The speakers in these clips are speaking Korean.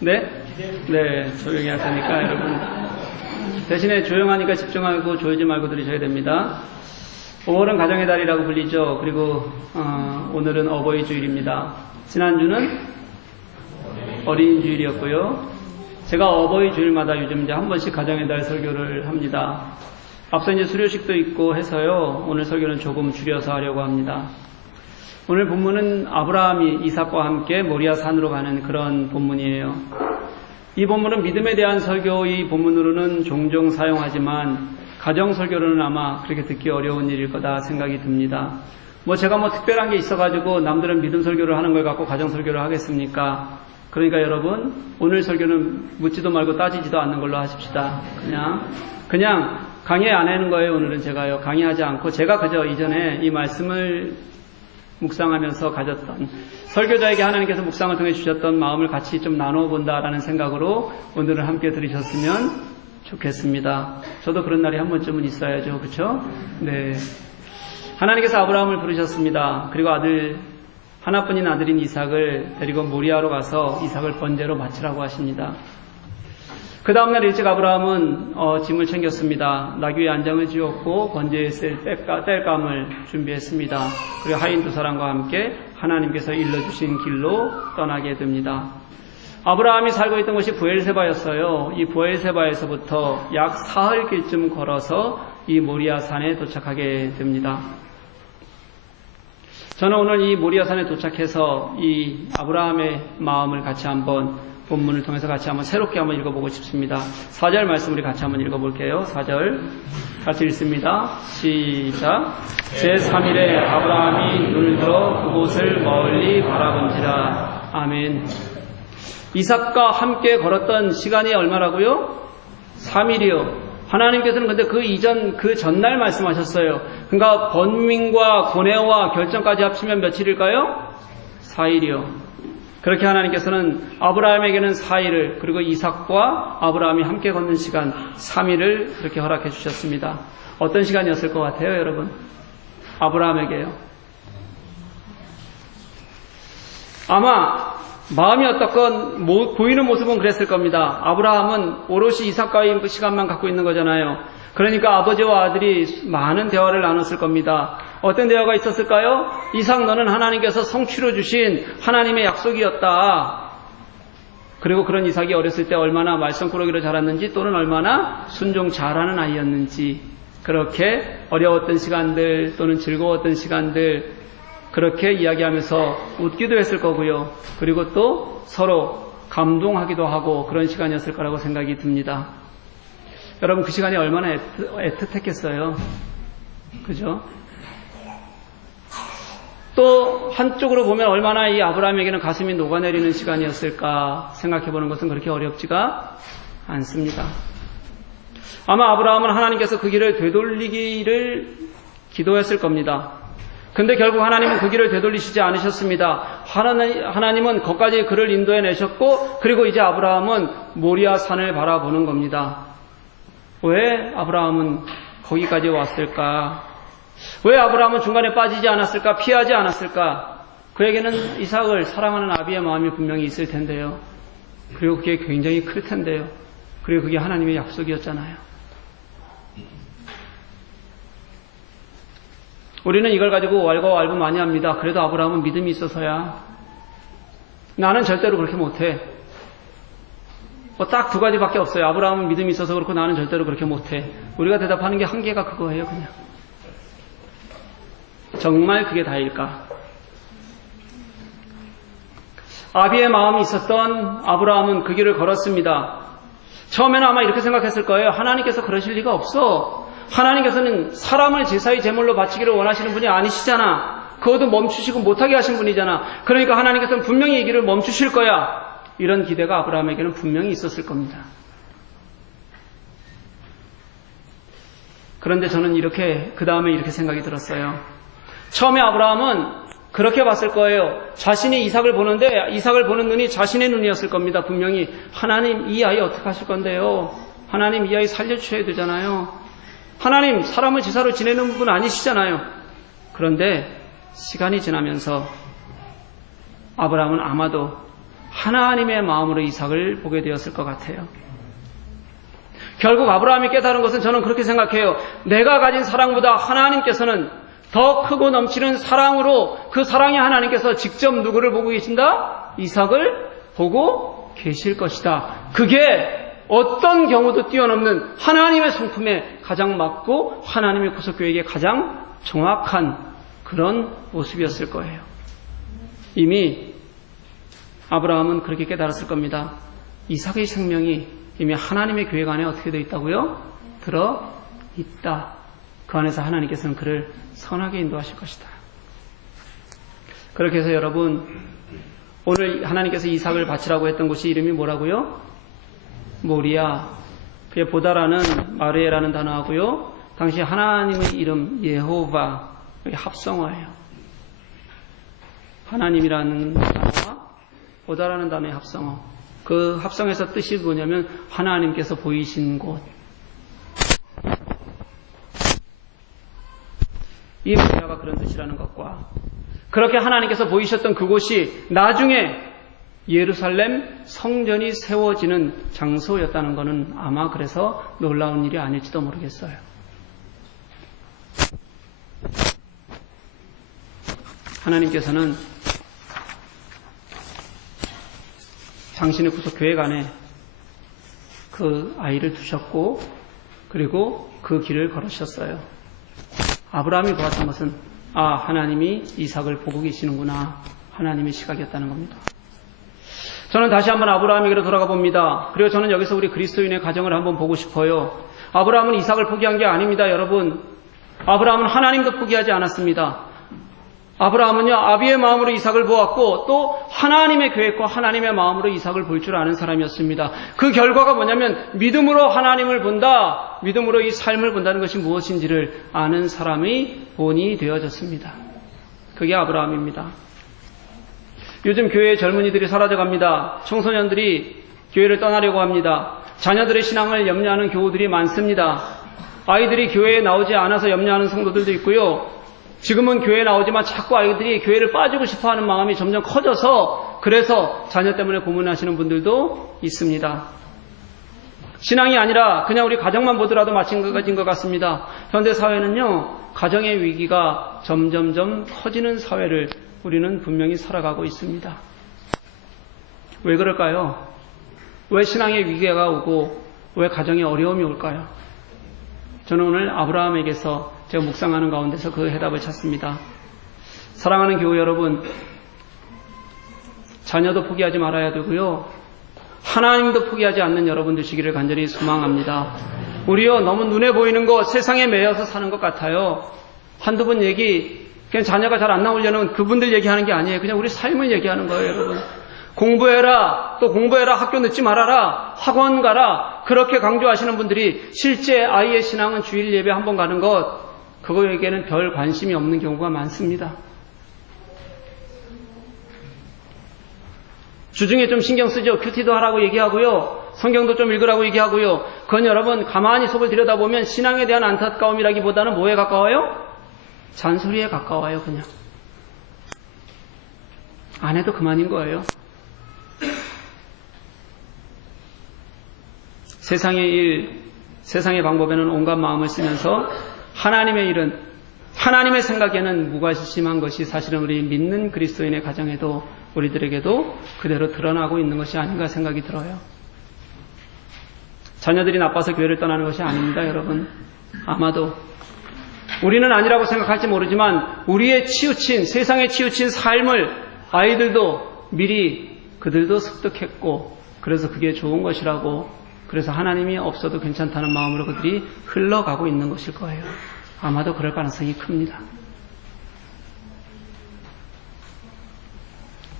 네? 네, 조용히 할 테니까 여러분 대신에 조용하니까 집중하고 조이지 말고 들으셔야 됩니다. 5월은 가정의 달이라고 불리죠. 그리고 오늘은 어버이 주일입니다. 지난주는 어린이 주일이었고요. 제가 어버이 주일마다 요즘 이제 한 번씩 가정의 달 설교를 합니다. 앞서 이제 수료식도 있고 해서요. 오늘 설교는 조금 줄여서 하려고 합니다. 오늘 본문은 아브라함이 이삭과 함께 모리아 산으로 가는 그런 본문이에요. 이 본문은 믿음에 대한 설교의 본문으로는 종종 사용하지만 가정 설교로는 아마 그렇게 듣기 어려운 일일 거다 생각이 듭니다. 제가 특별한 게 있어가지고 남들은 믿음 설교를 하는 걸 갖고 가정 설교를 하겠습니까? 그러니까 여러분 오늘 설교는 묻지도 말고 따지지도 않는 걸로 하십시다. 그냥 강의 안 하는 거예요. 오늘은 제가요. 강의하지 않고 제가 그저 이전에 이 말씀을 묵상하면서 가졌던 설교자에게 하나님께서 묵상을 통해 주셨던 마음을 같이 좀 나누어 본다라는 생각으로 오늘은 함께 들으셨으면 좋겠습니다. 저도 그런 날이 한 번쯤은 있어야죠. 그렇죠? 네. 하나님께서 아브라함을 부르셨습니다. 그리고 하나뿐인 아들인 이삭을 데리고 모리아로 가서 이삭을 번제로 바치라고 하십니다. 그 다음날 일찍 아브라함은 짐을 챙겼습니다. 나귀의 안장을 지었고 번제에 쓸 땔감을 준비했습니다. 그리고 하인 두 사람과 함께 하나님께서 일러주신 길로 떠나게 됩니다. 아브라함이 살고 있던 곳이 브엘세바였어요. 이 브엘세바에서부터 약 사흘 길쯤 걸어서 이 모리아 산에 도착하게 됩니다. 저는 오늘 이 모리아 산에 도착해서 이 아브라함의 마음을 같이 한번 본문을 통해서 같이 한번 새롭게 한번 읽어보고 싶습니다. 4절 말씀 우리 같이 한번 읽어볼게요. 4절 같이 읽습니다. 시작. 제3일에 아브라함이 눈을 들어 그곳을 멀리 바라본지라. 아멘. 이삭과 함께 걸었던 시간이 얼마라고요? 3일이요. 하나님께서는 근데 그 전날 말씀하셨어요. 그러니까 번민과 고뇌와 결정까지 합치면 며칠일까요? 4일이요. 그렇게 하나님께서는 아브라함에게는 4일을 그리고 이삭과 아브라함이 함께 걷는 시간 3일을 그렇게 허락해 주셨습니다. 어떤 시간이었을 것 같아요, 여러분? 아브라함에게요. 아마 마음이 어떻건 보이는 모습은 그랬을 겁니다. 아브라함은 오롯이 이삭과의 시간만 갖고 있는 거잖아요. 그러니까 아버지와 아들이 많은 대화를 나눴을 겁니다. 어떤 대화가 있었을까요? 이삭 너는 하나님께서 성취로 주신 하나님의 약속이었다. 그리고 그런 이삭이 어렸을 때 얼마나 말썽꾸러기로 자랐는지 또는 얼마나 순종 잘하는 아이였는지 그렇게 어려웠던 시간들 또는 즐거웠던 시간들 그렇게 이야기하면서 웃기도 했을 거고요. 그리고 또 서로 감동하기도 하고 그런 시간이었을 거라고 생각이 듭니다. 여러분 그 시간이 얼마나 애틋했겠어요. 그죠? 또 한쪽으로 보면 얼마나 이 아브라함에게는 가슴이 녹아내리는 시간이었을까 생각해보는 것은 그렇게 어렵지가 않습니다. 아마 아브라함은 하나님께서 그 길을 되돌리기를 기도했을 겁니다. 근데 결국 하나님은 그 길을 되돌리시지 않으셨습니다. 하나님은 거기까지 그를 인도해내셨고 그리고 이제 아브라함은 모리아 산을 바라보는 겁니다. 왜 아브라함은 거기까지 왔을까? 왜 아브라함은 중간에 빠지지 않았을까? 피하지 않았을까? 그에게는 이삭을 사랑하는 아비의 마음이 분명히 있을 텐데요. 그리고 그게 굉장히 클 텐데요. 그리고 그게 하나님의 약속이었잖아요. 우리는 이걸 가지고 왈가왈부 많이 합니다. 그래도 아브라함은 믿음이 있어서야. 나는 절대로 그렇게 못해. 딱 두 가지밖에 없어요. 아브라함은 믿음이 있어서 그렇고 나는 절대로 그렇게 못해. 우리가 대답하는 게 한계가 그거예요. 그냥. 정말 그게 다일까? 아비의 마음이 있었던 아브라함은 그 길을 걸었습니다. 처음에는 아마 이렇게 생각했을 거예요. 하나님께서 그러실 리가 없어. 하나님께서는 사람을 제사의 제물로 바치기를 원하시는 분이 아니시잖아. 그것도 멈추시고 못하게 하신 분이잖아. 그러니까 하나님께서는 분명히 이 길을 멈추실 거야. 이런 기대가 아브라함에게는 분명히 있었을 겁니다. 그런데 저는 그 다음에 이렇게 생각이 들었어요. 처음에 아브라함은 그렇게 봤을 거예요. 자신이 이삭을 보는데 이삭을 보는 눈이 자신의 눈이었을 겁니다. 분명히 하나님 이 아이 어떻게 하실 건데요? 하나님 이 아이 살려주셔야 되잖아요. 하나님 사람을 제사로 지내는 분 아니시잖아요. 그런데 시간이 지나면서 아브라함은 아마도 하나님의 마음으로 이삭을 보게 되었을 것 같아요. 결국 아브라함이 깨달은 것은 저는 그렇게 생각해요. 내가 가진 사랑보다 하나님께서는 더 크고 넘치는 사랑으로 그 사랑의 하나님께서 직접 누구를 보고 계신다? 이삭을 보고 계실 것이다. 그게 어떤 경우도 뛰어넘는 하나님의 성품에 가장 맞고 하나님의 구속교회에게 가장 정확한 그런 모습이었을 거예요. 이미 아브라함은 그렇게 깨달았을 겁니다. 이삭의 생명이 이미 하나님의 교회 안에 어떻게 되어 있다고요? 들어있다. 그 안에서 하나님께서는 그를 선하게 인도하실 것이다. 그렇게 해서 여러분, 오늘 하나님께서 이삭을 바치라고 했던 곳이 이름이 뭐라고요? 모리아. 그게 보다라는 마르에라는 단어하고요. 당시 하나님의 이름 예호바, 합성어예요. 하나님이라는 단어와 보다라는 단어의 합성어. 그 합성에서 뜻이 뭐냐면 하나님께서 보이신 곳. 이 모리아가 그런 뜻이라는 것과 그렇게 하나님께서 보이셨던 그곳이 나중에 예루살렘 성전이 세워지는 장소였다는 것은 아마 그래서 놀라운 일이 아닐지도 모르겠어요. 하나님께서는 당신의 구속교회 안에 그 아이를 두셨고 그리고 그 길을 걸으셨어요. 아브라함이 보았던 것은 하나님이 이삭을 보고 계시는구나. 하나님의 시각이었다는 겁니다. 저는 다시 한번 아브라함에게로 돌아가 봅니다. 그리고 저는 여기서 우리 그리스도인의 가정을 한번 보고 싶어요. 아브라함은 이삭을 포기한 게 아닙니다, 여러분. 아브라함은 하나님도 포기하지 않았습니다. 아브라함은요, 아비의 마음으로 이삭을 보았고 또 하나님의 계획과 하나님의 마음으로 이삭을 볼 줄 아는 사람이었습니다. 그 결과가 뭐냐면 믿음으로 하나님을 본다, 믿음으로 이 삶을 본다는 것이 무엇인지를 아는 사람의 본이 되어졌습니다. 그게 아브라함입니다. 요즘 교회의 젊은이들이 사라져갑니다. 청소년들이 교회를 떠나려고 합니다. 자녀들의 신앙을 염려하는 교우들이 많습니다. 아이들이 교회에 나오지 않아서 염려하는 성도들도 있고요. 지금은 교회에 나오지만 자꾸 아이들이 교회를 빠지고 싶어하는 마음이 점점 커져서 그래서 자녀 때문에 고민하시는 분들도 있습니다. 신앙이 아니라 그냥 우리 가정만 보더라도 마찬가지인 것 같습니다. 현대사회는요, 가정의 위기가 점점점 커지는 사회를 우리는 분명히 살아가고 있습니다. 왜 그럴까요? 왜 신앙의 위기가 오고 왜 가정에 어려움이 올까요? 저는 오늘 아브라함에게서 제가 묵상하는 가운데서 그 해답을 찾습니다. 사랑하는 교우 여러분, 자녀도 포기하지 말아야 되고요. 하나님도 포기하지 않는 여러분 되시기를 간절히 소망합니다. 우리요, 너무 눈에 보이는 것, 세상에 매여서 사는 것 같아요. 한두 번 그냥 자녀가 잘 안 나오려는 그분들 얘기하는 게 아니에요. 그냥 우리 삶을 얘기하는 거예요, 여러분. 공부해라, 또 공부해라, 학교 늦지 말아라, 학원 가라, 그렇게 강조하시는 분들이 실제 아이의 신앙은 주일 예배 한 번 가는 것, 그거에게는 별 관심이 없는 경우가 많습니다. 주중에 좀 신경 쓰죠. 큐티도 하라고 얘기하고요. 성경도 좀 읽으라고 얘기하고요. 그건 여러분 가만히 속을 들여다보면 신앙에 대한 안타까움이라기보다는 뭐에 가까워요? 잔소리에 가까워요. 그냥 안 해도 그만인 거예요. 세상의 일, 세상의 방법에는 온갖 마음을 쓰면서 하나님의 일은, 하나님의 생각에는 무관심한 것이 사실은 우리 믿는 그리스도인의 가정에도 우리들에게도 그대로 드러나고 있는 것이 아닌가 생각이 들어요. 자녀들이 나빠서 교회를 떠나는 것이 아닙니다, 여러분. 아마도 우리는 아니라고 생각할지 모르지만 우리의 치우친, 세상에 치우친 삶을 아이들도 미리 그들도 습득했고 그래서 그게 좋은 것이라고, 그래서 하나님이 없어도 괜찮다는 마음으로 그들이 흘러가고 있는 것일 거예요. 아마도 그럴 가능성이 큽니다.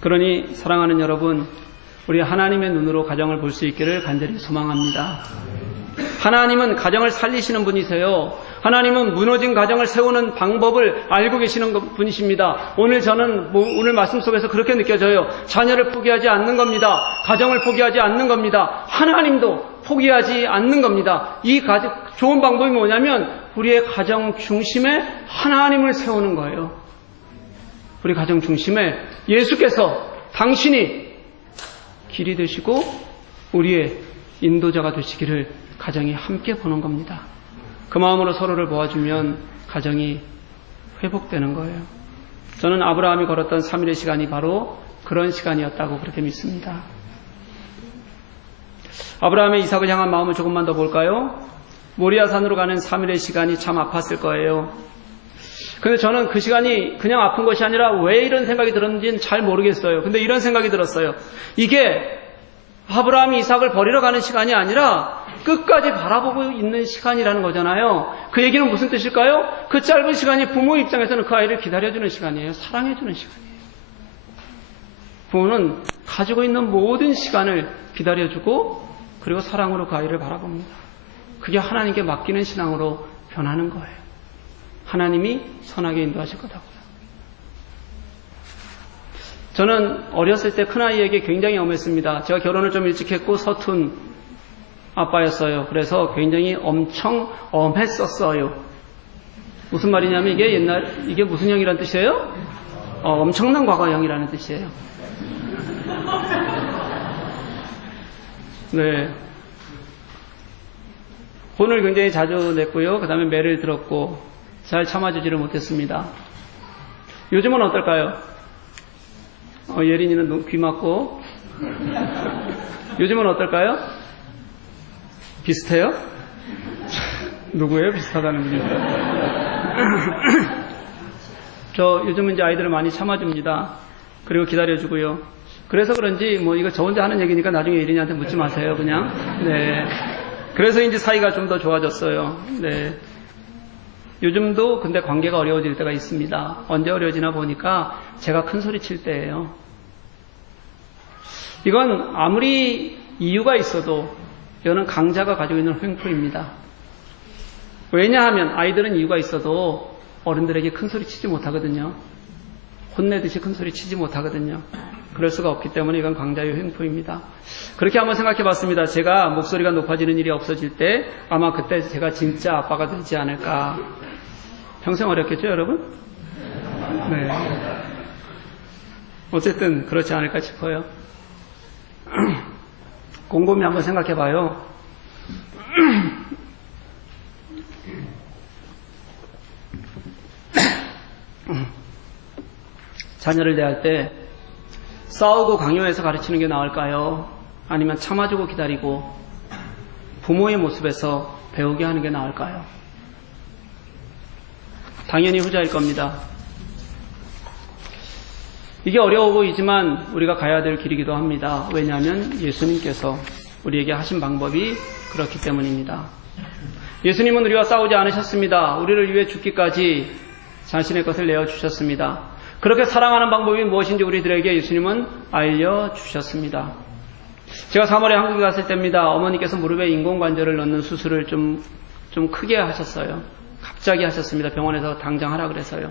그러니 사랑하는 여러분, 우리 하나님의 눈으로 가정을 볼 수 있기를 간절히 소망합니다. 하나님은 가정을 살리시는 분이세요. 하나님은 무너진 가정을 세우는 방법을 알고 계시는 분이십니다. 오늘 저는 오늘 말씀 속에서 그렇게 느껴져요. 자녀를 포기하지 않는 겁니다. 가정을 포기하지 않는 겁니다. 하나님도 포기하지 않는 겁니다. 이 좋은 방법이 뭐냐면 우리의 가정 중심에 하나님을 세우는 거예요. 우리 가정 중심에 예수께서 당신이 길이 되시고 우리의 인도자가 되시기를 가정이 함께 보는 겁니다. 그 마음으로 서로를 도와주면 가정이 회복되는 거예요. 저는 아브라함이 걸었던 3일의 시간이 바로 그런 시간이었다고 그렇게 믿습니다. 아브라함의 이삭을 향한 마음을 조금만 더 볼까요? 모리아산으로 가는 3일의 시간이 참 아팠을 거예요. 근데 저는 그 시간이 그냥 아픈 것이 아니라 왜 이런 생각이 들었는지는 잘 모르겠어요. 근데 이런 생각이 들었어요. 이게 아브라함이 이삭을 버리러 가는 시간이 아니라 끝까지 바라보고 있는 시간이라는 거잖아요. 그 얘기는 무슨 뜻일까요? 그 짧은 시간이 부모 입장에서는 그 아이를 기다려주는 시간이에요. 사랑해주는 시간이에요. 부모는 가지고 있는 모든 시간을 기다려주고 그리고 사랑으로 그 아이를 바라봅니다. 그게 하나님께 맡기는 신앙으로 변하는 거예요. 하나님이 선하게 인도하실 거다고요. 저는 어렸을 때 큰아이에게 굉장히 엄했습니다. 제가 결혼을 좀 일찍 했고 서툰 아빠였어요. 그래서 굉장히 엄청 엄했었어요. 무슨 말이냐면 이게 무슨 형이라는 뜻이에요? 엄청난 과거형이라는 뜻이에요. 네. 혼을 굉장히 자주 냈고요. 그 다음에 매를 들었고 잘 참아주지를 못했습니다. 요즘은 어떨까요? 예린이는 귀 막고 요즘은 어떨까요? 비슷해요? 누구예요? 비슷하다는 분이. 저 요즘은 이제 아이들을 많이 참아줍니다. 그리고 기다려주고요. 그래서 그런지 이거 저 혼자 하는 얘기니까 나중에 예린이한테 묻지 마세요. 그냥. 네. 그래서 이제 사이가 좀 더 좋아졌어요. 네. 요즘도 근데 관계가 어려워질 때가 있습니다. 언제 어려워지나 보니까 제가 큰 소리 칠 때예요. 이건 아무리 이유가 있어도 이거는 강자가 가지고 있는 횡포입니다. 왜냐하면 아이들은 이유가 있어도 어른들에게 큰 소리 치지 못하거든요. 혼내듯이 큰 소리 치지 못하거든요. 그럴 수가 없기 때문에 이건 강자의 횡포입니다. 그렇게 한번 생각해 봤습니다. 제가 목소리가 높아지는 일이 없어질 때 아마 그때 제가 진짜 아빠가 되지 않을까. 평생 어렵겠죠, 여러분? 네. 어쨌든 그렇지 않을까 싶어요. 곰곰이 한번 생각해 봐요. 자녀를 대할 때 싸우고 강요해서 가르치는 게 나을까요? 아니면 참아주고 기다리고 부모의 모습에서 배우게 하는 게 나을까요? 당연히 후자일 겁니다. 이게 어려워 보이지만 우리가 가야 될 길이기도 합니다. 왜냐하면 예수님께서 우리에게 하신 방법이 그렇기 때문입니다. 예수님은 우리와 싸우지 않으셨습니다. 우리를 위해 죽기까지 자신의 것을 내어주셨습니다. 그렇게 사랑하는 방법이 무엇인지 우리들에게 예수님은 알려주셨습니다. 제가 3월에 한국에 갔을 때입니다. 어머니께서 무릎에 인공관절을 넣는 수술을 좀 크게 하셨어요. 갑자기 하셨습니다. 병원에서 당장 하라 그래서요.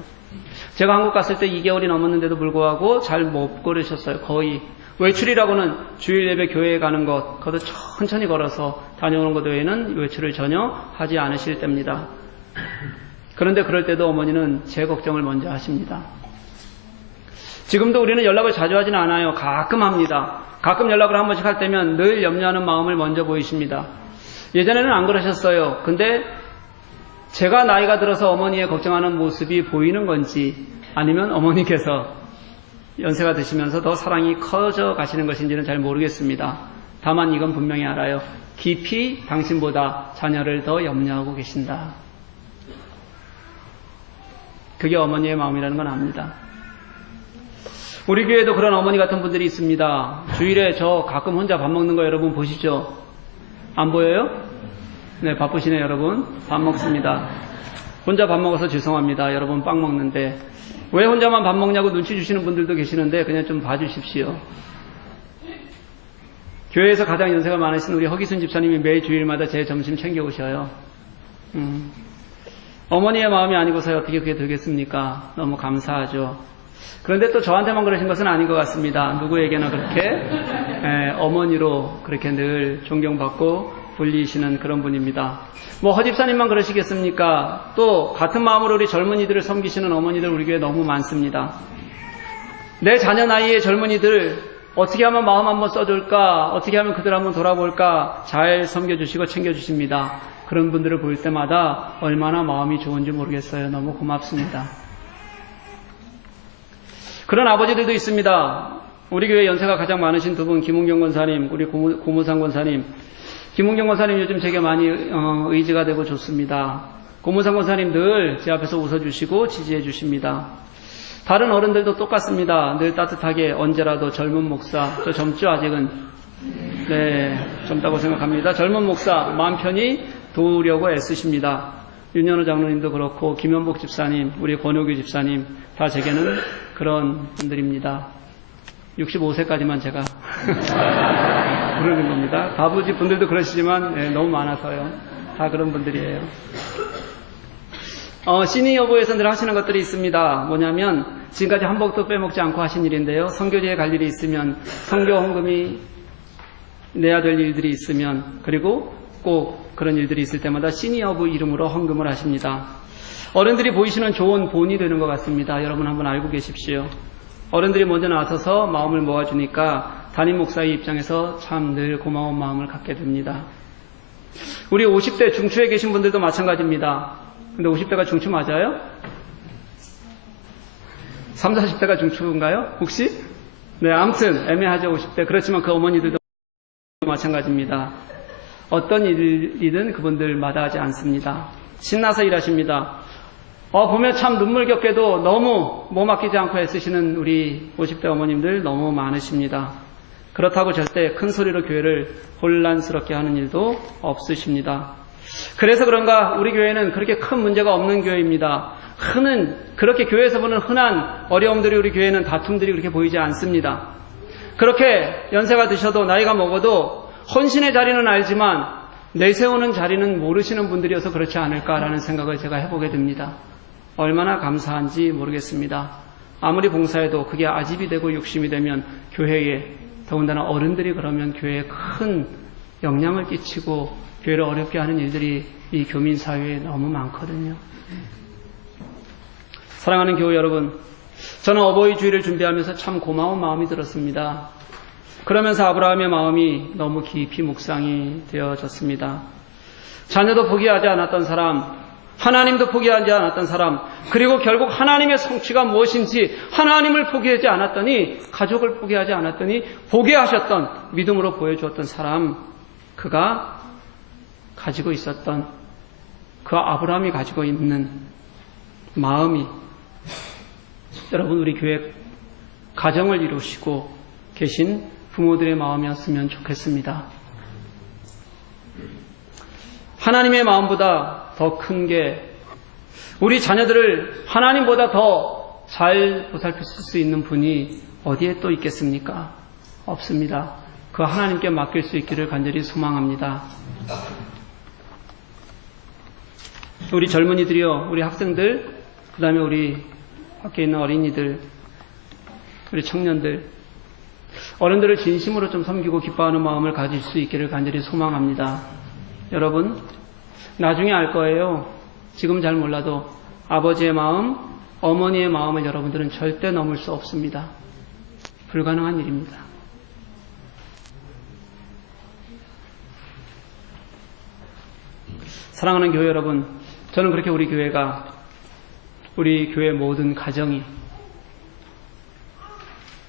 제가 한국 갔을 때 2개월이 넘었는데도 불구하고 잘 못 걸으셨어요. 거의. 외출이라고는 주일 예배 교회에 가는 것, 그것도 천천히 걸어서 다녀오는 것 외에는 외출을 전혀 하지 않으실 때입니다. 그런데 그럴 때도 어머니는 제 걱정을 먼저 하십니다. 지금도 우리는 연락을 자주 하지는 않아요. 가끔 합니다. 가끔 연락을 한 번씩 할 때면 늘 염려하는 마음을 먼저 보이십니다. 예전에는 안 그러셨어요. 근데 제가 나이가 들어서 어머니의 걱정하는 모습이 보이는 건지 아니면 어머니께서 연세가 드시면서 더 사랑이 커져 가시는 것인지는 잘 모르겠습니다. 다만 이건 분명히 알아요. 깊이 당신보다 자녀를 더 염려하고 계신다. 그게 어머니의 마음이라는 건 압니다. 우리 교회에도 그런 어머니 같은 분들이 있습니다. 주일에 저 가끔 혼자 밥 먹는 거 여러분 보시죠? 안 보여요? 네, 바쁘시네요, 여러분. 밥 먹습니다. 혼자 밥 먹어서 죄송합니다. 여러분 빵 먹는데. 왜 혼자만 밥 먹냐고 눈치 주시는 분들도 계시는데 그냥 좀 봐주십시오. 교회에서 가장 연세가 많으신 우리 허기순 집사님이 매 주일마다 제 점심 챙겨오셔요. 어머니의 마음이 아니고서 어떻게 그게 되겠습니까? 너무 감사하죠. 그런데 또 저한테만 그러신 것은 아닌 것 같습니다. 누구에게나 그렇게 어머니로 그렇게 늘 존경받고 불리시는 그런 분입니다. 허 집사님만 그러시겠습니까? 또 같은 마음으로 우리 젊은이들을 섬기시는 어머니들 우리 교회에 너무 많습니다. 내 자녀 나이의 젊은이들 어떻게 하면 마음 한번 써줄까? 어떻게 하면 그들 한번 돌아볼까? 잘 섬겨주시고 챙겨주십니다. 그런 분들을 볼 때마다 얼마나 마음이 좋은지 모르겠어요. 너무 고맙습니다. 그런 아버지들도 있습니다. 우리 교회 연세가 가장 많으신 두 분, 김웅경 권사님, 우리 고무상 권사님. 김웅경 권사님 요즘 제게 많이 의지가 되고 좋습니다. 고무상 권사님 늘 제 앞에서 웃어주시고 지지해 주십니다. 다른 어른들도 똑같습니다. 늘 따뜻하게 언제라도 젊은 목사, 저 젊죠 아직은? 네, 젊다고 생각합니다. 젊은 목사 마음 편히 도우려고 애쓰십니다. 윤현우 장로님도 그렇고 김현복 집사님, 우리 권효규 집사님 다 제게는 그런 분들입니다. 65세까지만 제가 부르는 겁니다. 아버지 분들도 그러시지만 네, 너무 많아서요. 다 그런 분들이에요. 시니어부에서 늘 하시는 것들이 있습니다. 뭐냐면 지금까지 한 번도 빼먹지 않고 하신 일인데요. 선교지에 갈 일이 있으면 선교 헌금이 내야 될 일들이 있으면 그리고 꼭 그런 일들이 있을 때마다 시니어부 이름으로 헌금을 하십니다. 어른들이 보이시는 좋은 본이 되는 것 같습니다. 여러분 한번 알고 계십시오. 어른들이 먼저 나서서 마음을 모아주니까 담임 목사의 입장에서 참 늘 고마운 마음을 갖게 됩니다. 우리 50대 중추에 계신 분들도 마찬가지입니다. 근데 50대가 중추 맞아요? 30, 40대가 중추인가요? 혹시? 네, 아무튼 애매하죠 50대. 그렇지만 그 어머니들도 마찬가지입니다. 어떤 일이든 그분들 마다하지 않습니다. 신나서 일하십니다. 보면 참 눈물겹게도 너무 몸 아끼지 않고 애쓰시는 우리 50대 어머님들 너무 많으십니다. 그렇다고 절대 큰 소리로 교회를 혼란스럽게 하는 일도 없으십니다. 그래서 그런가 우리 교회는 그렇게 큰 문제가 없는 교회입니다. 그렇게 교회에서 보는 흔한 어려움들이 우리 교회는 다툼들이 그렇게 보이지 않습니다. 그렇게 연세가 드셔도 나이가 먹어도 헌신의 자리는 알지만 내세우는 자리는 모르시는 분들이어서 그렇지 않을까라는 생각을 제가 해보게 됩니다. 얼마나 감사한지 모르겠습니다. 아무리 봉사해도 그게 아집이 되고 욕심이 되면 교회에 더군다나 어른들이 그러면 교회에 큰 영향을 끼치고 교회를 어렵게 하는 일들이 이 교민 사회에 너무 많거든요. 사랑하는 교회 여러분, 저는 어버이 주일을 준비하면서 참 고마운 마음이 들었습니다. 그러면서 아브라함의 마음이 너무 깊이 묵상이 되어졌습니다. 자녀도 포기하지 않았던 사람, 하나님도 포기하지 않았던 사람, 그리고 결국 하나님의 성취가 무엇인지 하나님을 포기하지 않았더니, 가족을 포기하지 않았더니 포기하셨던, 믿음으로 보여주었던 사람, 그가 가지고 있었던, 그 아브라함이 가지고 있는 마음이 여러분 우리 교회 가정을 이루시고 계신 부모들의 마음이었으면 좋겠습니다. 하나님의 마음보다 더 큰 게 우리 자녀들을 하나님보다 더 잘 보살필 수 있는 분이 어디에 또 있겠습니까? 없습니다. 그 하나님께 맡길 수 있기를 간절히 소망합니다. 우리 젊은이들이요, 우리 학생들, 그 다음에 우리 밖에 있는 어린이들, 우리 청년들, 어른들을 진심으로 좀 섬기고 기뻐하는 마음을 가질 수 있기를 간절히 소망합니다. 여러분, 나중에 알 거예요. 지금 잘 몰라도 아버지의 마음, 어머니의 마음을 여러분들은 절대 넘을 수 없습니다. 불가능한 일입니다. 사랑하는 교회 여러분, 저는 그렇게 우리 교회가, 우리 교회 모든 가정이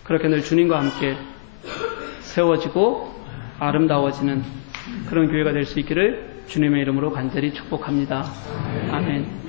그렇게 늘 주님과 함께 세워지고 아름다워지는 그런 교회가 될 수 있기를 주님의 이름으로 간절히 축복합니다. 아멘.